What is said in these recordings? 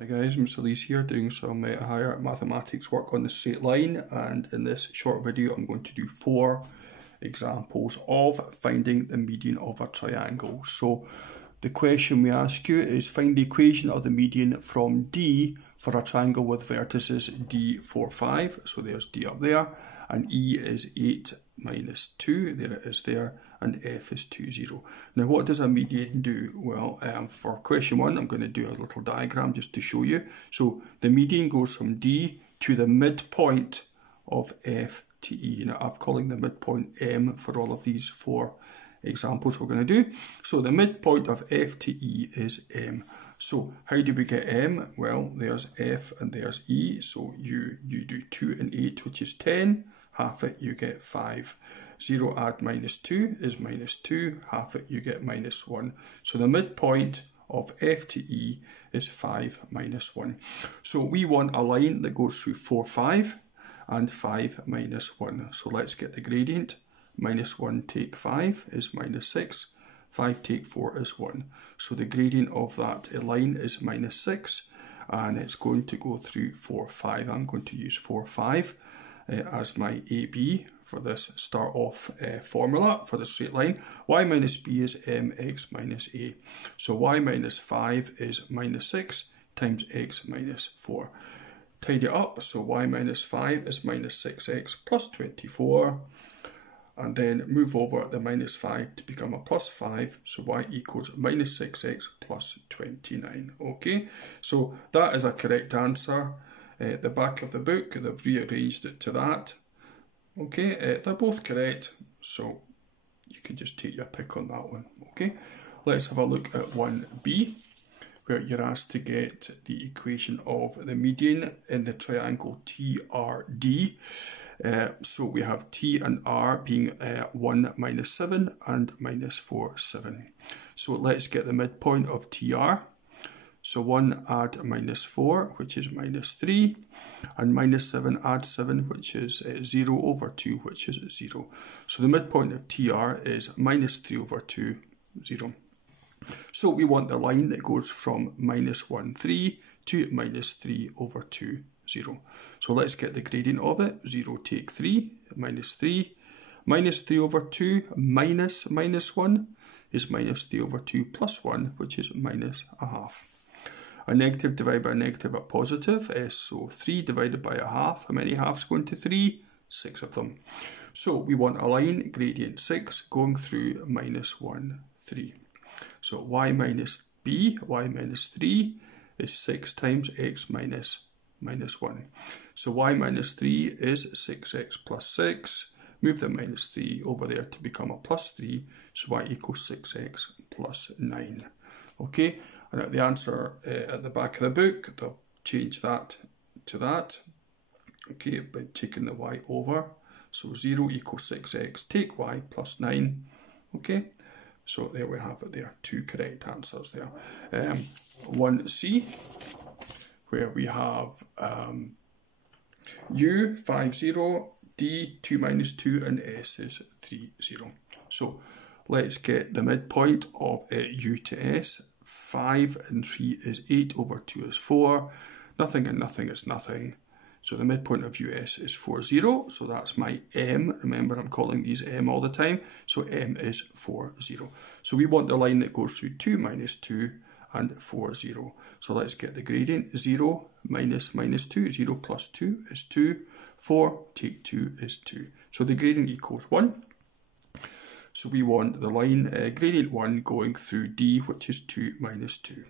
Hi guys, Mr. Lees here doing some higher mathematics work on the straight line, and in this short video I'm going to do 4 examples of finding the median of a triangle. So the question we ask you is find the equation of the median from D for a triangle with vertices D 4, 5, so there's D up there, and E is 8 minus 2, there it is there, and F is 2, 0. Now what does a median do? Well, for question 1 I'm going to do a little diagram just to show you. So the median goes from D to the midpoint of F to E. Now I'm calling the midpoint M for all of these 4 examples we're going to do. So the midpoint of F to E is M. So how do we get M? Well, there's F and there's E. So you do 2 and 8, which is 10. Half it, you get 5. 0 add minus 2 is minus 2. Half it, you get minus 1. So the midpoint of F to E is 5 minus 1. So we want a line that goes through 4, 5 and 5 minus 1. So let's get the gradient. Minus 1 take 5 is minus 6. 5 take 4 is 1. So the gradient of that line is minus 6, and it's going to go through 4, 5. I'm going to use 4, 5 as my AB for this start off formula for the straight line. Y minus B is mx minus A. So y minus 5 is minus 6 times x minus 4. Tidy it up, so y minus 5 is minus 6x plus 24. And then move over the minus 5 to become a plus 5, so y equals minus 6x plus 29. Okay, so that is a correct answer. The back of the book, they've rearranged it to that. Okay, they're both correct, so you can just take your pick on that one. Okay, let's have a look at 1b, where you're asked to get the equation of the median in the triangle TRD. So we have T and R being 1 minus 7 and minus 4, 7. So let's get the midpoint of TR. So 1 add minus 4, which is minus 3, and minus 7 add 7, which is 0 over 2, which is 0. So the midpoint of TR is minus 3 over 2, 0. So we want the line that goes from minus 1, 3 to minus 3 over 2, 0. So let's get the gradient of it. 0 take 3, minus 3. Minus 3 over 2 minus minus 1 is minus 3 over 2 plus 1, which is minus a half. A negative divided by a negative are positive. So 3 divided by a half. How many halves go into 3? 6 of them. So we want a line, gradient 6, going through minus 1, 3. So y minus b, y minus 3 is 6 times x minus 1. So y minus 3 is 6x plus 6. Move the minus 3 over there to become a plus 3. So y equals 6x plus 9. Okay, and the answer at the back of the book, they'll change that to that. Okay, by taking the y over. So 0 equals 6x, take y plus 9. Okay. So there we have it there, 2 correct answers there. 1c, where we have U 5, 0, D 2 minus 2, and S is 3, 0. So let's get the midpoint of U to S. 5 and 3 is 8 over 2 is 4. Nothing and nothing is nothing. So the midpoint of US is 4, 0. So that's my M. Remember, I'm calling these M all the time. So M is 4, 0. So we want the line that goes through 2 minus 2 and 4, 0. So let's get the gradient. 0 minus minus 2. 0 plus 2 is 2. 4 take 2 is 2. So the gradient equals 1. So we want the line gradient 1 going through D, which is 2 minus 2.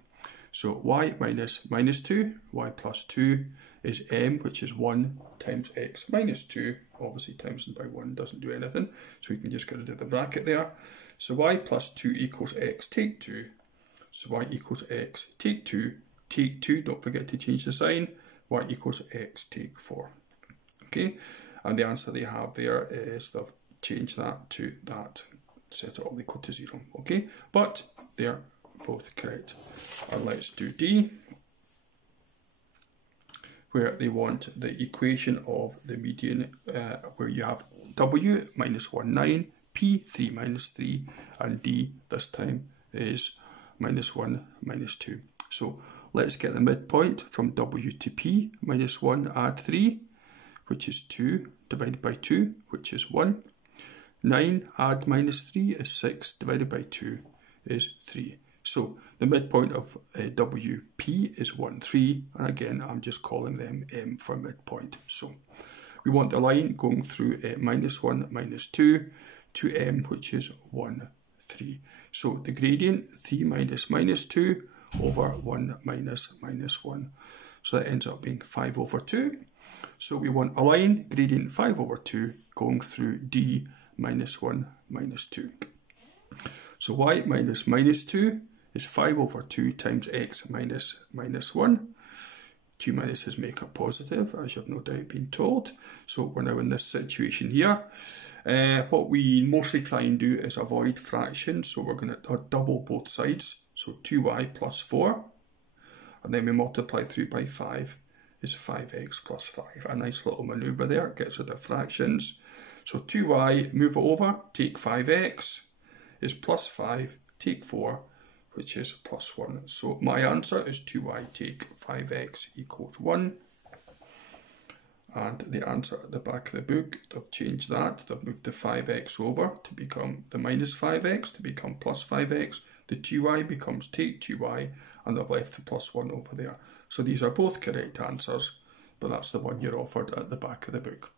So y minus minus 2, y plus 2 is m, which is 1 times x minus 2. Obviously times by 1 doesn't do anything, so we can just get rid of the bracket there. So y plus 2 equals x take 2. So y equals x take 2, take 2, don't forget to change the sign. Y equals x take 4. Okay, and the answer they have there is they've changed that to that, set it all equal to 0. Okay, but they're both correct. And let's do D, where they want the equation of the median, where you have W minus 1, 9, P 3 minus 3, and D this time is minus 1, minus 2. So let's get the midpoint from W to P. Minus 1 add 3, which is 2, divided by 2, which is 1. 9 add minus 3 is 6, divided by 2 is 3. So the midpoint of WP is 1, 3, and again I'm just calling them M for midpoint. So we want the line going through minus 1, minus 2 to M, which is 1, 3. So the gradient 3 minus minus 2 over 1 minus minus 1. So that ends up being 5 over 2. So we want a line gradient 5 over 2 going through D minus 1 minus 2. So y minus minus 2 is 5 over 2 times x minus minus 1. Two minuses make a positive, as you've no doubt been told. So we're now in this situation here. What we mostly try and do is avoid fractions. So we're going to double both sides. So 2y plus 4. And then we multiply through by 5 is 5x plus 5. A nice little manoeuvre there, gets rid of fractions. So 2y, move it over, take 5x, is plus 5, take 4, which is plus 1. So my answer is 2y take 5x equals 1. And the answer at the back of the book, they've changed that. They've moved the 5x over to become the minus 5x to become plus 5x. The 2y becomes take 2y, and they've left the plus 1 over there. So these are both correct answers, but that's the one you're offered at the back of the book.